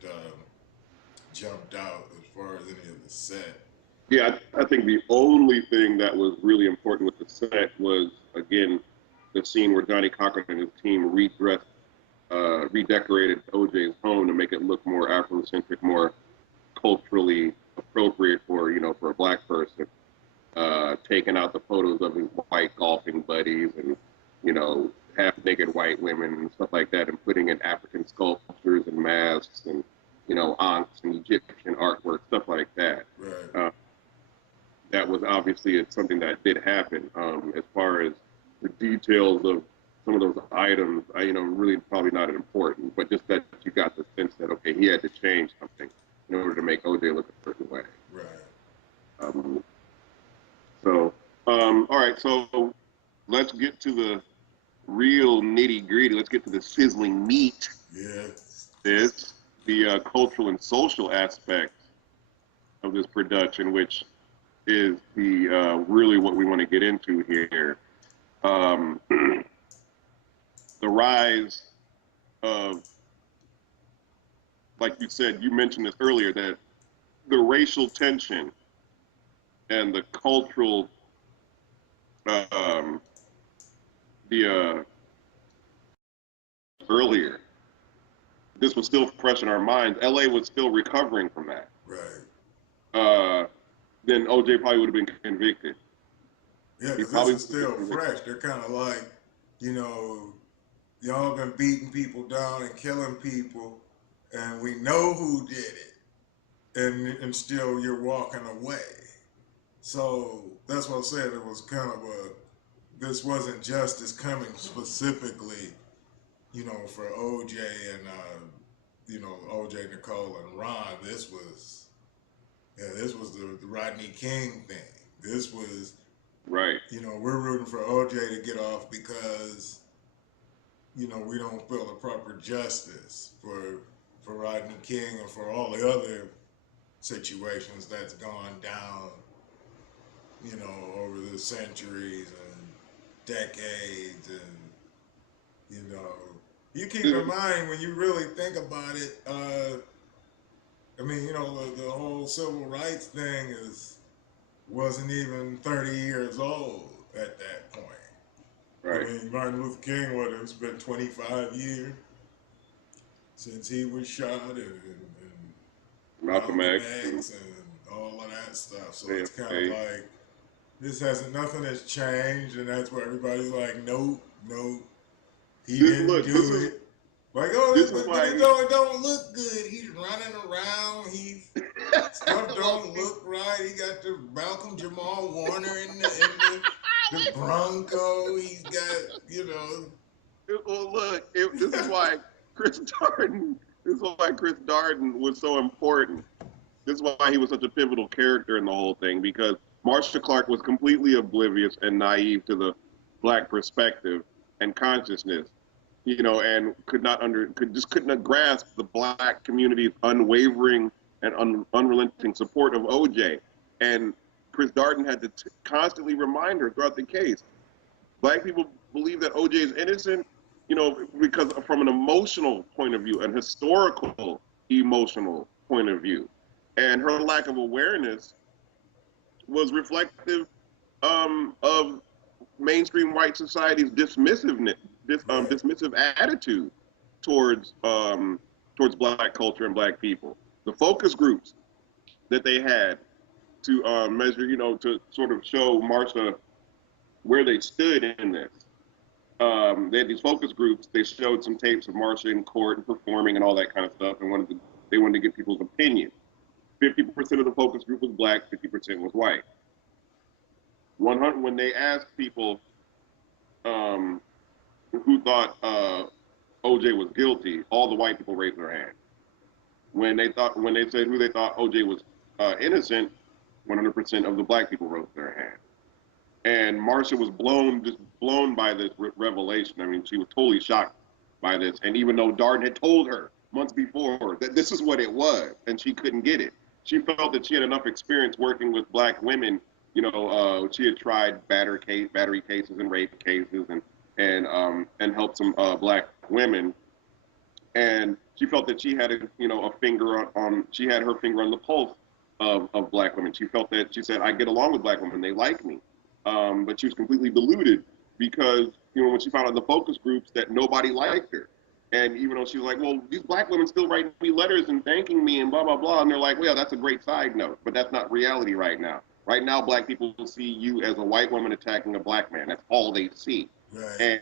jumped out as far as any of the set. Yeah, I think the only thing that was really important with the set was again the scene where Johnny Cochran and his team redecorated OJ's home to make it look more Afrocentric, more culturally appropriate for a black person. Taking out the photos of his white golfing buddies and half naked white women and stuff like that, and putting in African sculptures and masks and aunts and Egyptian artwork, stuff like that. Right. That was obviously it's something that did happen. As far as the details of some of those items, really probably not important, but just that you got the sense that okay, he had to change something in order to make OJ look a certain way. Right. Um, so, all right, so let's get to the real nitty gritty. Let's get to the sizzling meat. Yeah. This the cultural and social aspect of this production, which is the really what we want to get into here. Um, the rise of, like you said, you mentioned this earlier, that the racial tension and the cultural, um, the earlier, this was still fresh in our minds. LA was still recovering from that. Right. Uh, then OJ probably would have been convicted. Yeah, He because this probably is would have been still convicted. fresh. They're kind of like, you know, y'all been beating people down and killing people, and we know who did it, and still you're walking away. So that's what I said. It was kind of a, this wasn't justice coming specifically, for OJ and OJ, Nicole, and Ron, this was the Rodney King thing. This was, Right. we're rooting for OJ to get off because we don't feel the proper justice for Rodney King and for all the other situations that's gone down, over the centuries and decades, and you keep in mind when you really think about it. I mean, the whole civil rights thing wasn't even 30 years old at that point. I Right. mean, Martin Luther King, it's been 25 years since he was shot, and Malcolm Malcolm X and X and all of that stuff. So it's kind of JFK. like this hasn't nothing has changed, and that's where everybody's like, nope, nope, he didn't Look, do it. Like, oh, this is but why it don't look good. He's running around. Stuff well, don't look right. He got the Malcolm Jamal Warner in the Bronco. He's got look, this is why Chris Darden. This is why Chris Darden was so important. This is why he was such a pivotal character in the whole thing, because Marcia Clark was completely oblivious and naive to the black perspective and consciousness, and couldn't grasp the black community's unwavering and unrelenting support of OJ. And Chris Darden had to constantly remind her throughout the case, black people believe that OJ is innocent, because from an emotional point of view, an historical emotional point of view. And her lack of awareness was reflective of mainstream white society's right, dismissive attitude towards towards black culture and black people. The focus groups that they had to measure, to sort of show Marsha where they stood in this. They had these focus groups. They showed some tapes of Marsha in court and performing and all that kind of stuff, and they wanted to get people's opinion. 50% of the focus group was black, 50% was white. 100 when they asked people um, who thought OJ was guilty, all the white people raised their hand. When they said who they thought OJ was innocent, 100% of the black people raised their hand. And Marsha was blown by this revelation. I mean, she was totally shocked by this. And even though Darden had told her months before that this is what it was, and she couldn't get it, she felt that she had enough experience working with black women. She had tried battery cases and rape cases, and helped some black women, and she felt that she had a finger she had her finger on the pulse of black women. She felt that she said, I get along with black women, they like me. But she was completely deluded because when she found out in the focus groups that nobody liked her. And even though she was like, well, these black women still write me letters and thanking me and blah blah blah, and they're like, well, that's a great side note, but that's not reality right now. Right now, black people see you as a white woman attacking a black man. That's all they see. right. And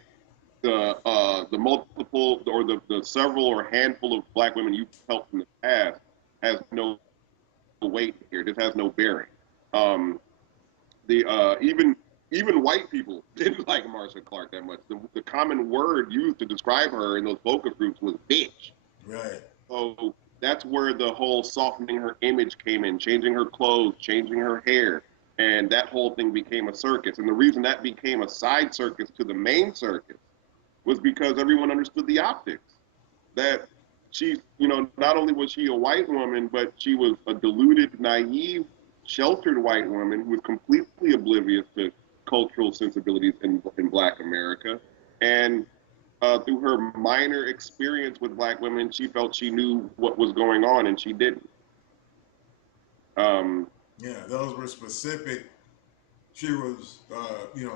the multiple or the several or handful of black women you've helped in the past has no weight here. This has no bearing. Um, the even white people didn't like Marsha Clark that much. The common word used to describe her in those focus groups was bitch. Right. So that's where the whole softening her image came in, changing her clothes, changing her hair, and that whole thing became a circus. And the reason that became a side circus to the main circus was because everyone understood the optics. That she, not only was she a white woman, but she was a deluded, naive, sheltered white woman who was completely oblivious to cultural sensibilities in Black America. And through her minor experience with Black women, she felt she knew what was going on, and she didn't. Um, Yeah, those were specific. She was,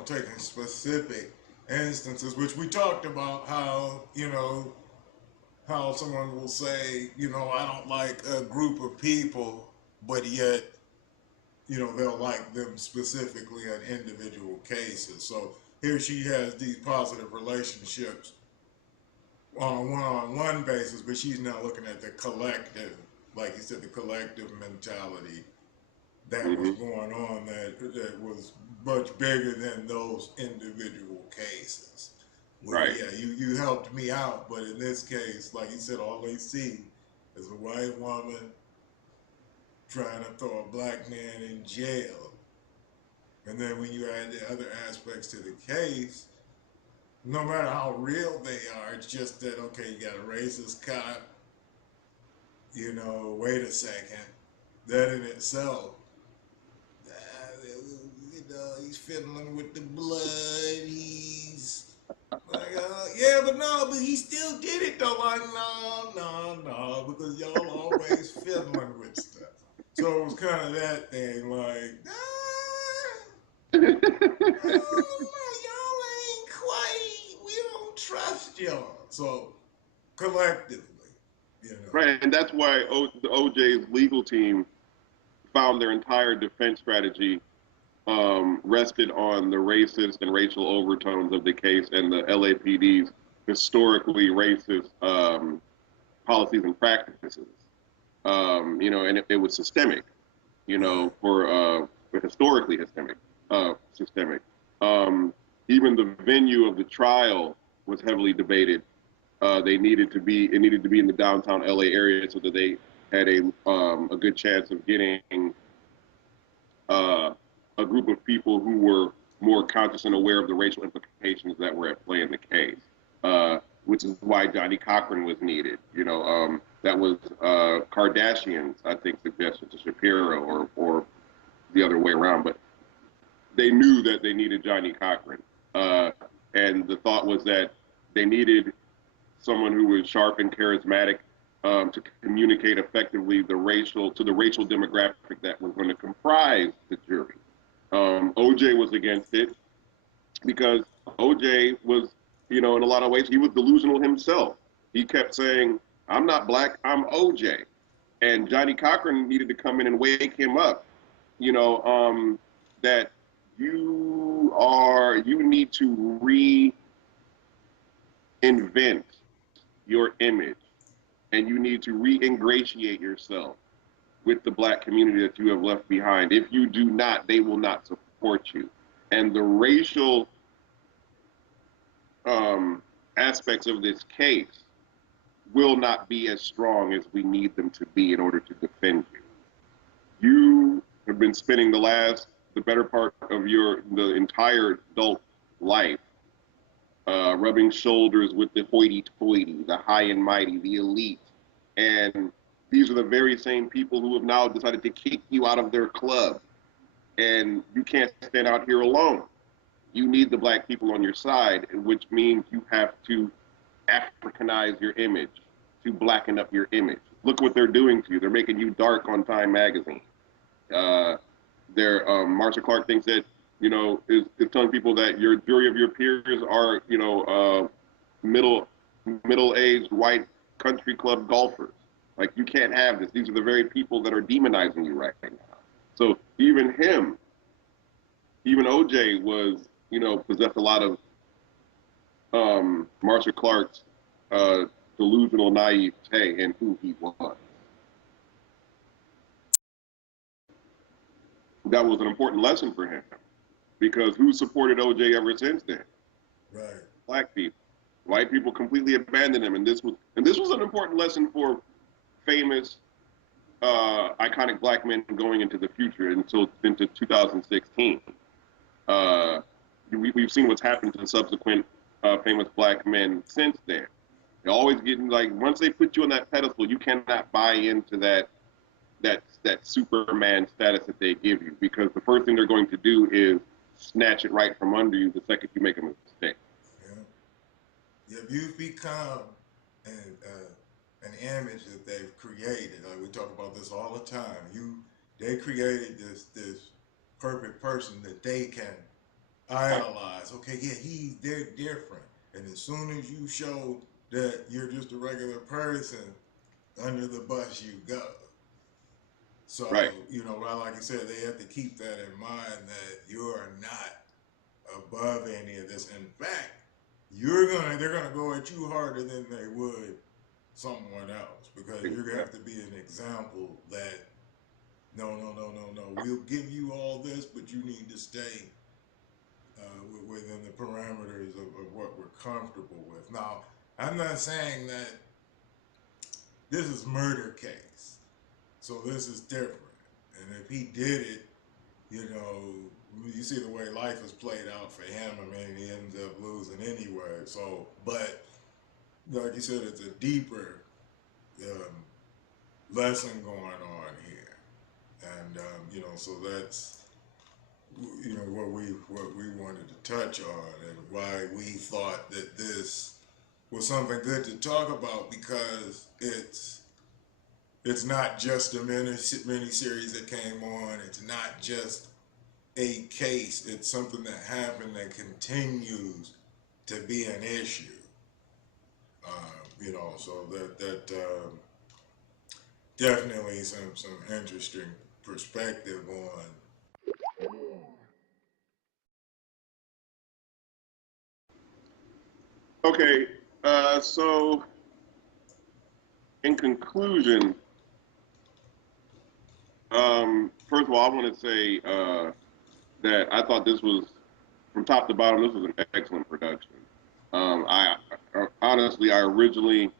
taking specific instances, which we talked about how, how someone will say, I don't like a group of people, but yet, they'll like them specifically in individual cases. So here she has these positive relationships on a one-on-one basis, but she's now looking at the collective, like you said, the collective mentality that was mhm. going on that was much bigger than those individual cases. Well, Right. yeah, you helped me out, but in this case, like you said, all they see is a white woman trying to throw a black man in jail. And then when you add the other aspects to the case, no matter how real they are, it's just that, okay, you got a racist cop, wait a second. That in itself, he's fiddling with the blood. He's like, yeah, but no, but he still did it though. Like, no, no, no, because y'all always fiddling with stuff. So it was kind of that thing, like, y'all ain't quite. We don't trust y'all. So collectively, you know. Right, and that's why the OJ's legal team found their entire defense strategy rested on the racist and racial overtones of the case and the LAPD's historically racist policies and practices. And it was systemic, Right. for historically systemic. Um, Even the venue of the trial was heavily debated. It needed to be in the downtown LA area so that they had a good chance of getting uh, a group of people who were more conscious and aware of the racial implications that were at play in the case, which is why Johnny Cochran was needed. That was Kardashian's, I think, suggestion to Shapiro or the other way around, but they knew that they needed Johnny Cochran, uh, and the thought was that they needed someone who was sharp and charismatic to communicate effectively to the racial demographic that was going to comprise the jury. OJ was against it because OJ was, in a lot of ways, he was delusional himself. He kept saying, "I'm not black, I'm OJ," and Johnny Cochran needed to come in and wake him up. That you need to reinvent your image and you need to re-ingratiate yourself with the black community that you have left behind. If you do not, they will not support you. And the racial um, aspects of this case will not be as strong as we need them to be in order to defend you. You have been spending the better part of the entire adult life rubbing shoulders with the hoity-toity, the high and mighty, the elite. And these are the very same people who have now decided to kick you out of their club. And you can't stand out here alone. You need the black people on your side, which means you have to Africanize your image, to blacken up your image. Look what they're doing to you. They're making you dark on Time Magazine. Uh, Marsha Clark thinks that is telling people that your jury of your peers are middle middle aged white country club golfers. Like you can't have this. These are the very people that are demonizing you right now. So even OJ was possessed a lot of Marsha Clark's uh, delusional naivete in who he was. That was an important lesson for him because who supported OJ ever since then? Right. Black people. White people completely abandoned him, and this was an important lesson for famous, iconic black men going into the future into 2016. Uh, we've seen what's happened to subsequent famous black men since then. They're always getting like once they put you on that pedestal, you cannot buy into that Superman status that they give you because the first thing they're going to do is snatch it right from under you the second you make a mistake. Yeah. Yeah, you've become an an image that they've created. Like we talk about this all the time. They created this perfect person that they can Right, idolize. Okay, yeah, they're different. And as soon as you show that you're just a regular person, under the bus you go. right, So, right, like you said, they have to keep that in mind that you're not above any of this. In fact, they're gonna go at you harder than they would someone else because you're gonna have to be an example that no, no, no, no, no. We'll give you all this, but you need to stay within the parameters of what we're comfortable with. Now, I'm not saying that this is murder case, so this is different. And if he did it, you know, you see the way life is played out for him. I mean, he ends up losing anyway. So, but like you said, it's a deeper um, lesson going on here, and you know, so that's you know what we wanted to touch on, and why we thought that this was something good to talk about, because it's not just a mini series that came on. It's not just a case. It's something that happened that continues to be an issue. You know, so that definitely some interesting perspective on. Okay, so in conclusion, first of all, I want to say that I thought this was, from top to bottom, this was an excellent production. Honestly, I originally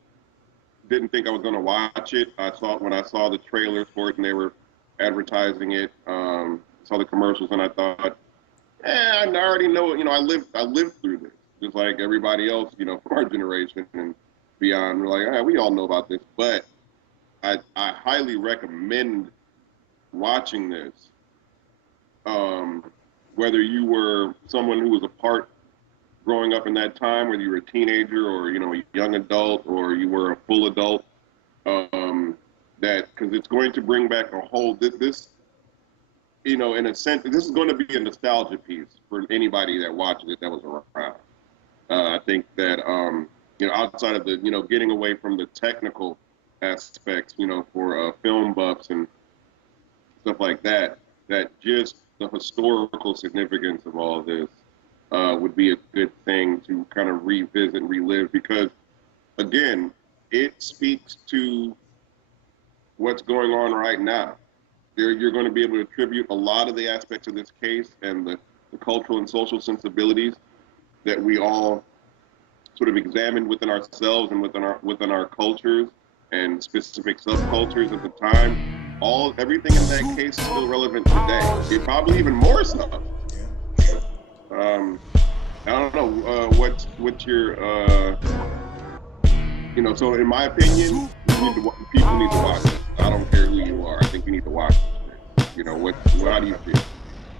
didn't think I was going to watch it. I saw when I saw the trailers for it and they were advertising it. Saw the commercials and I thought, I already know it. You know, I lived through this, just like everybody else. You know, from our generation and beyond. We're like, we all know about this, but I highly recommend watching this. Um, whether you were someone who was a part growing up in that time, whether you were a teenager or a young adult or you were a full adult, um, that because it's going to bring back a whole this in a sense, this is going to be a nostalgia piece for anybody that watches it that was around. I think that outside of the getting away from the technical aspects, for film buffs and stuff like that, that just the historical significance of all of this would be a good thing to kind of revisit and relive because, again, it speaks to what's going on right now. You're going to be able to attribute a lot of the aspects of this case and the cultural and social sensibilities that we all sort of examined within ourselves and within our cultures and specific subcultures at the time. Everything in that case is still relevant today. It probably even more so. Um, I don't know what's your So in my opinion, people need to watch it. I don't care who you are. I think you need to watch it. How do you feel?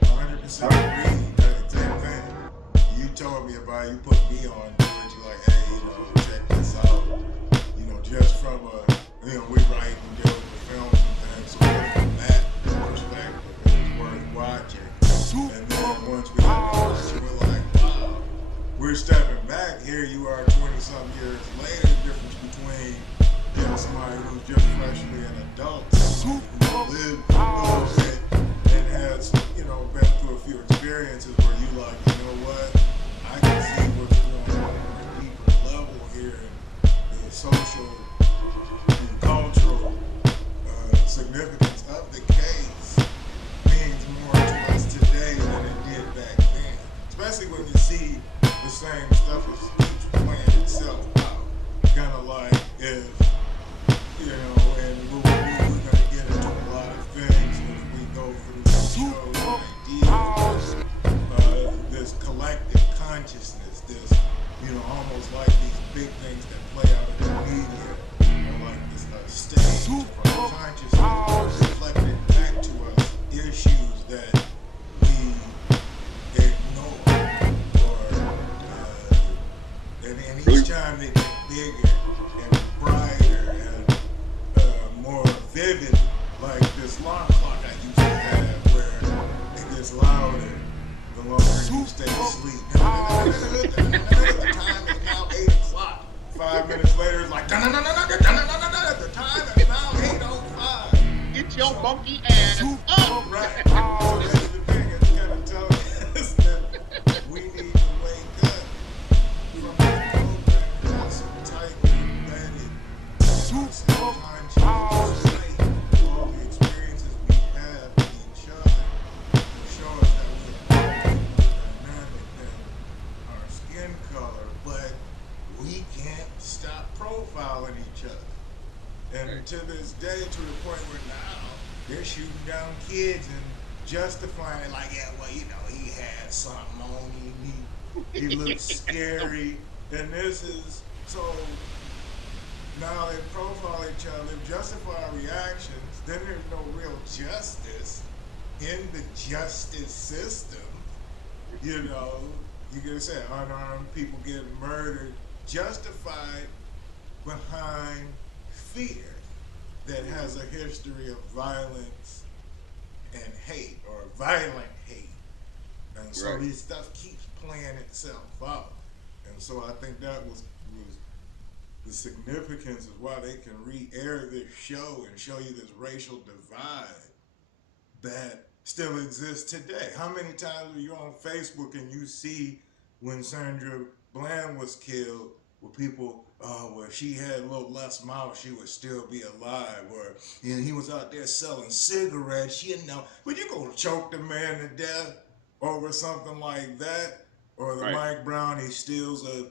100% agree. That same thing. You told me about it, you put me on to it. You're like, hey, check this out. Just from we write and deal with films and things, so from that perspective, it's worth watching. And then once we got to watch it, we're like, wow, we're stepping back here. You are 20-some years later. The difference between somebody who's just freshly an adult, somebody who lived a little bit and has been through a few experiences where you like, what, I can see what's going on a deeper level here in the social and cultural significance of the case means more to us today than it did back then. Especially when you see the same stuff as keeps playing itself out. Kind of like if, and we're going to get into a lot of things as we go through the show and ideas, this collective consciousness, this, almost like these big things that play out in the media, or like this stage of our consciousness reflected back to us issues that we ignore, or and each time they get bigger and brighter and more vivid, like this alarm clock I used to have, where it gets louder the longer you stay asleep. The time is now 8 o'clock. 5 minutes later, it's like the time is now 8:05. Get your monkey ass up. Right. So that's the thing. It's kind of telling us that we need to wake up from the program that's tightly embedded in us conscious state. All the experiences we have with each other show us that we are dynamic And Right. to this day, to the point where now they're shooting down kids and justifying it like, yeah, well, he had something on him, he looked scary, and this is so. Now they profile each other, justify reactions. Then there's no real justice in the justice system. You know, you can say unarmed people getting murdered, justified behind fear that has a history of violence and hate or violent hate. And so Right. these stuff keeps playing itself out. And so I think that was the significance of why they can re-air this show and show you this racial divide that still exists today. How many times are you on Facebook and you see when Sandra Bland was killed, where people, oh, well, she had a little less mouth, she would still be alive, or he was out there selling cigarettes, but you gonna choke the man to death over something like that, or the Right. Mike Brown, he steals a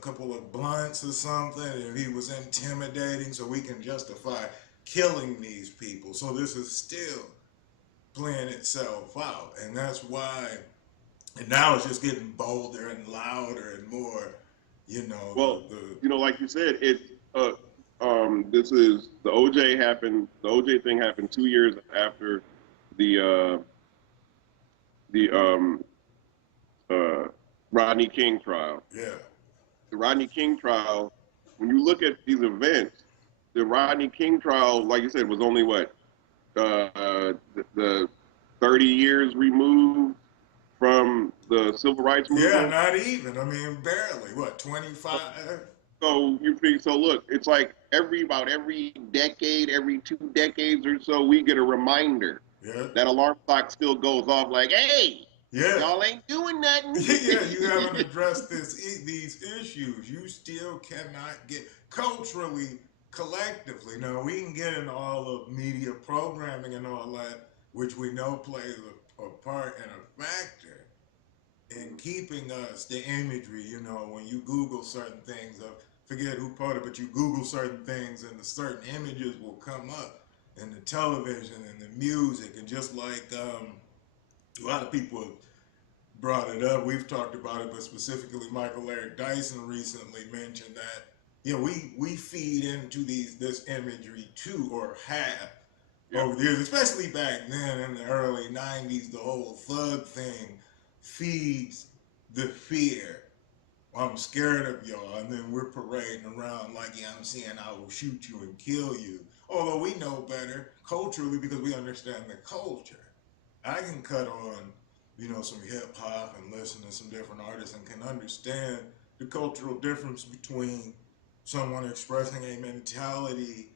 couple of blunts or something, and he was intimidating, so we can justify killing these people. So this is still playing itself out, and that's why. And now it's just getting bolder and louder and more. You know Well, the like you said, this is the OJ happened. The OJ thing happened 2 years after the the Rodney King trial. yeah The Rodney King trial. When you look at these events, the Rodney King trial, like you said, was only what the 30 years removed from the civil rights yeah movement. not even. I mean barely. What 25? So you think so? Look, it's like about every decade, every 2 decades or so, we get a reminder Yeah that alarm clock still goes off. Like, hey, yeah y'all ain't doing nothing. yeah. You haven't addressed these issues. You still cannot get culturally collectively. Now we can get into all of media programming and all that, which we know plays a part and a factor in keeping us the imagery. When you Google certain things, forget who put it, but you Google certain things, and the certain images will come up in the television and the music, and just like a lot of people have brought it up, we've talked about it, but specifically Michael Eric Dyson recently mentioned that we feed into this imagery too, or have Yeah, over the years, especially back then in the early 90s, the whole thug thing feeds the fear. I'm scared of y'all, and then we're parading around like, yeah, I'm saying I will shoot you and kill you. Although we know better culturally because we understand the culture. I can cut on, some hip hop and listen to some different artists and can understand the cultural difference between someone expressing a mentality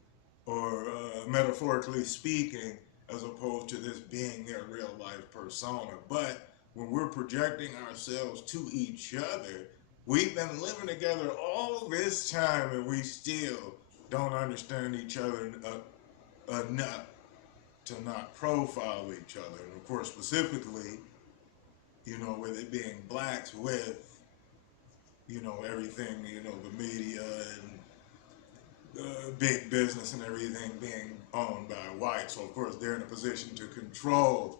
or metaphorically speaking, as opposed to this being their real life persona. But when we're projecting ourselves to each other, we've been living together all this time and we still don't understand each other enough to not profile each other. And of course, specifically, with it being blacks with, everything, the media and big business and everything being owned by whites. So of course they're in a position to control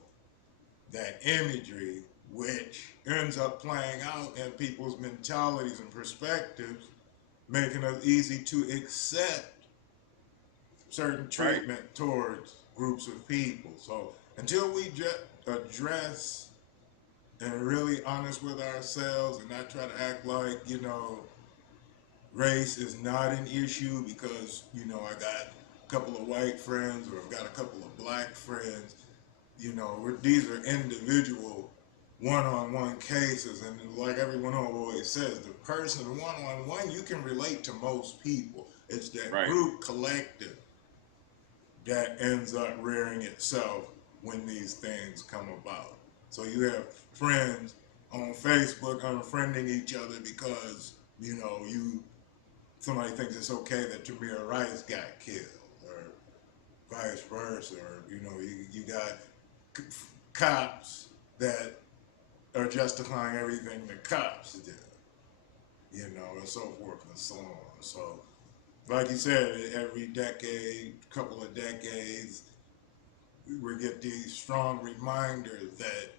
that imagery, which ends up playing out in people's mentalities and perspectives, making it easy to accept certain right. treatment towards groups of people. So until we address and really honest with ourselves and not try to act like, race is not an issue because, I got a couple of white friends or I've got a couple of black friends, these are individual one-on-one cases, and like everyone always says, the person one-on-one, you can relate to most people. It's that Right. group collective that ends up rearing itself when these things come about. So you have friends on Facebook unfriending each other because somebody thinks it's okay that Tamir Rice got killed, or vice versa, or you got cops that are justifying everything the cops do, and so forth and so on. So like you said, every decade, couple of decades, we get these strong reminders that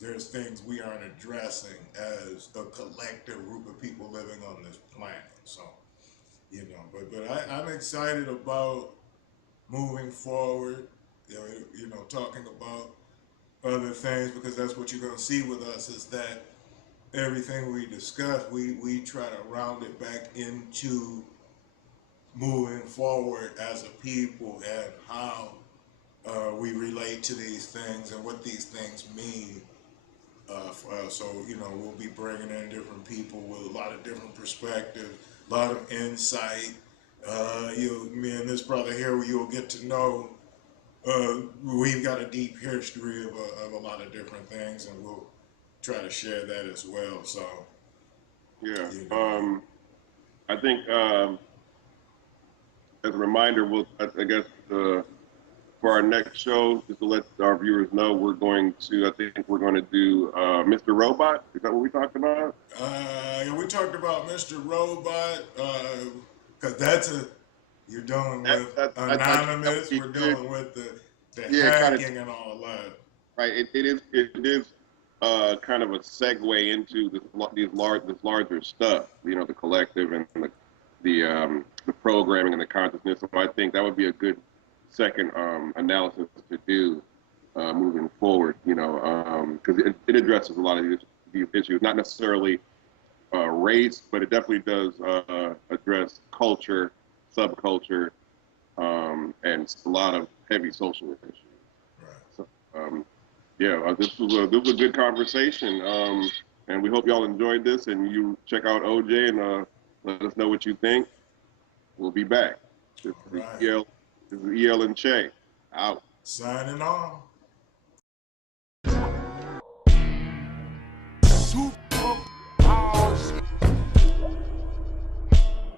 there's things we aren't addressing as a collective group of people living on this planet. So, I'm excited about moving forward. Talking about other things because that's what you're going to see with us is that everything we discuss, we try to round it back into moving forward as a people and how we relate to these things and what these things mean for us. So, we'll be bringing in different people with a lot of different perspectives, a lot of insight. Me and this brother here, you'll get to know we've got a deep history of a lot of different things, and we'll try to share that as well. So, Yeah. you know, I think as a reminder, I guess for our next show, just to let our viewers know, I think we're going to do Mr. Robot. Is that what we talked about? we talked about Mr. Robot, because you're dealing with I think that would anonymous. be We're good. dealing with the Yeah, kind of hacking and all that. right. It is kind of a segue into this larger stuff. The collective and the programming and the consciousness. So I think that would be a good second analysis to do moving forward. Because it addresses a lot of these issues, not necessarily race, but it definitely does address culture, subculture, and a lot of heavy social issues. Right. So, yeah, this was a good conversation, and we hope y'all enjoyed this. And you check out OJ and let us know what you think. We'll be back. This All is right. EL. This is E.L.and Che. Out. Signing off.